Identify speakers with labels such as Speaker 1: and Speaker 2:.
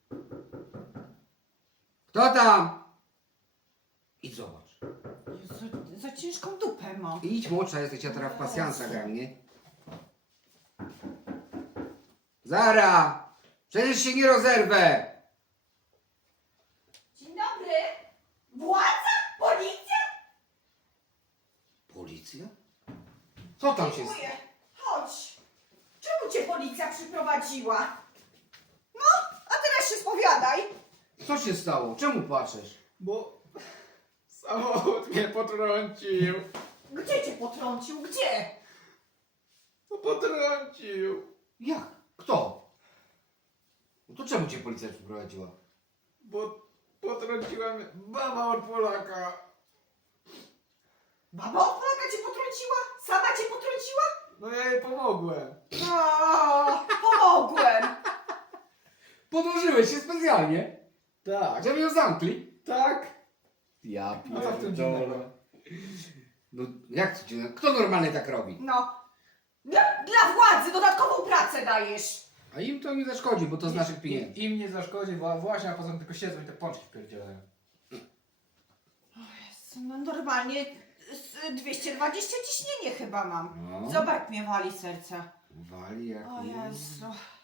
Speaker 1: Kto tam? Idź zobacz.
Speaker 2: Za ciężką dupę mam.
Speaker 1: Idź młodsza jesteś, ja teraz w pasjansa gram, nie? Zara! Przecież się nie rozerwę!
Speaker 2: Dzień dobry. Władza? Policja?
Speaker 1: Policja? Co tam się stało?
Speaker 2: Dziękuję. Chodź. Czemu cię policja przyprowadziła? No, a teraz się spowiadaj.
Speaker 1: Co się stało? Czemu płaczesz?
Speaker 3: Bo samochód mnie potrącił.
Speaker 2: Gdzie cię potrącił? Gdzie?
Speaker 3: No potrącił.
Speaker 1: Jak? Kto? No to czemu cię policja przyprowadziła?
Speaker 3: Bo potrąciła mnie baba od Polaka.
Speaker 2: Baba od Polaka cię potrąciła? Sama cię potrąciła?
Speaker 3: No ja jej pomogłem.
Speaker 2: O, pomogłem.
Speaker 1: Podłożyłeś się specjalnie,
Speaker 3: Tak.
Speaker 1: żeby ją zamkli?
Speaker 3: Tak.
Speaker 1: Ja
Speaker 3: A co w tym dziwnego?
Speaker 1: No jak to dziwne? Kto normalnie tak robi?
Speaker 2: No. Dla władzy dodatkową pracę dajesz.
Speaker 1: A im to nie zaszkodzi, bo to z naszych pieniędzy.
Speaker 3: Im nie zaszkodzi, bo właśnie, a poza tym tylko siedzą i te pączki wpierdzielają.
Speaker 2: No normalnie 220 ciśnienie chyba mam.
Speaker 1: No.
Speaker 2: Zobacz, mnie wali serce.
Speaker 1: Wali jak...
Speaker 2: O Jezu.